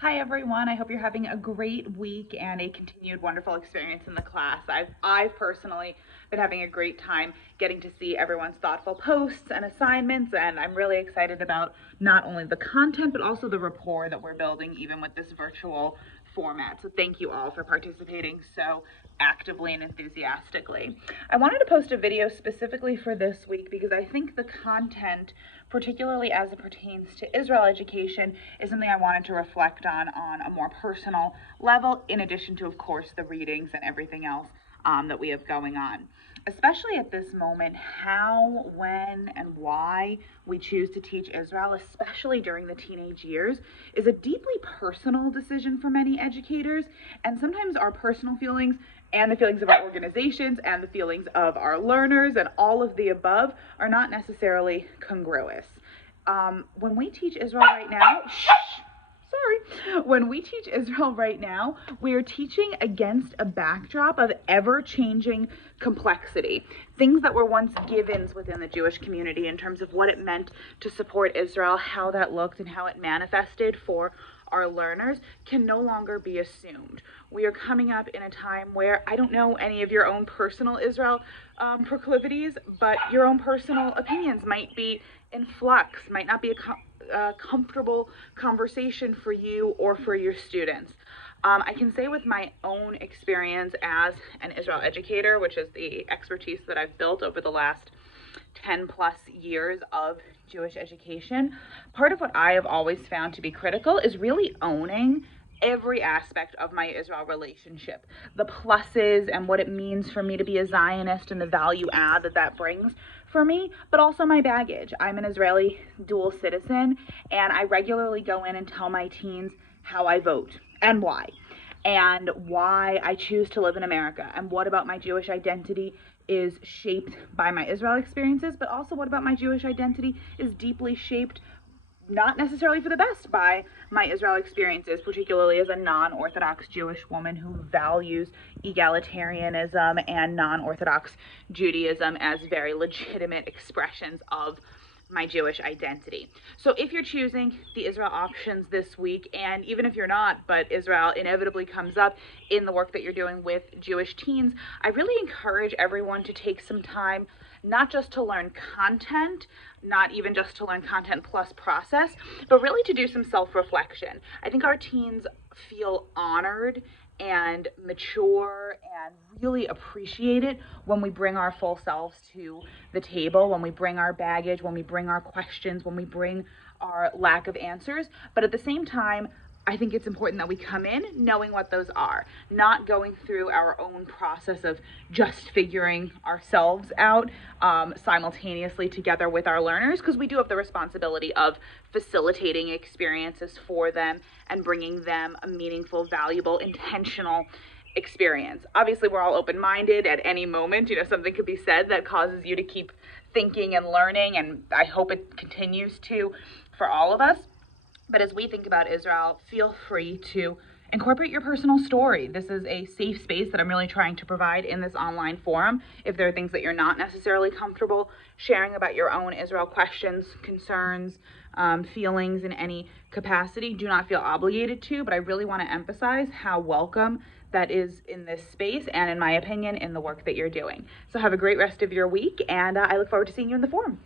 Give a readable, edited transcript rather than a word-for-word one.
Hi everyone, I hope you're having a great week and a continued wonderful experience in the class. I've personally been having a great time getting to see everyone's thoughtful posts and assignments, and I'm really excited about not only the content but also the rapport that we're building even with this virtual format. So thank you all for participating so actively and enthusiastically. I wanted to post a video specifically for this week because I think the content, particularly as it pertains to Israel education, is something I wanted to reflect on a more personal level, in addition to, of course, the readings and everything else that we have going on. Especially at this moment, how, when, and why we choose to teach Israel, especially during the teenage years, is a deeply personal decision for many educators. And sometimes our personal feelings and the feelings of our organizations and the feelings of our learners and all of the above are not necessarily congruous. When we teach Israel right now, when we teach Israel right now, we are teaching against a backdrop of ever-changing complexity. Things that were once givens within the Jewish community in terms of what it meant to support Israel, how that looked, and how it manifested for our learners can no longer be assumed. We are coming up in a time where I don't know any of your own personal Israel proclivities, but your own personal opinions might be in flux, might not be a comfortable conversation for you or for your students. I can say with my own experience as an Israel educator, which is the expertise that I've built over the last 10 plus years of Jewish education, part of what I have always found to be critical is really owning every aspect of my Israel relationship, the pluses and what it means for me to be a Zionist and the value add that brings for me, but also my baggage. I'm an Israeli dual citizen, and I regularly go in and tell my teens how I vote and why I choose to live in America, and what about my Jewish identity is shaped by my Israel experiences, but also what about my Jewish identity is deeply shaped, not necessarily for the best, by my Israel experiences, particularly as a non-Orthodox Jewish woman who values egalitarianism and non-Orthodox Judaism as very legitimate expressions of my Jewish identity. So if you're choosing the Israel options this week, and even if you're not, but Israel inevitably comes up in the work that you're doing with Jewish teens, I really encourage everyone to take some time, not just to learn content, not even just to learn content plus process, but really to do some self-reflection. I think our teens feel honored and mature and really appreciate it when we bring our full selves to the table, when we bring our baggage, when we bring our questions, when we bring our lack of answers. But at the same time, I think it's important that we come in knowing what those are, not going through our own process of just figuring ourselves out simultaneously together with our learners, because we do have the responsibility of facilitating experiences for them and bringing them a meaningful, valuable, intentional experience. Obviously, we're all open-minded. At any moment, something could be said that causes you to keep thinking and learning, and I hope it continues to for all of us. But as we think about Israel, feel free to incorporate your personal story. This is a safe space that I'm really trying to provide in this online forum. If there are things that you're not necessarily comfortable sharing about your own Israel questions, concerns, feelings in any capacity, do not feel obligated to, but I really want to emphasize how welcome that is in this space and, in my opinion, in the work that you're doing. So have a great rest of your week, and I look forward to seeing you in the forum.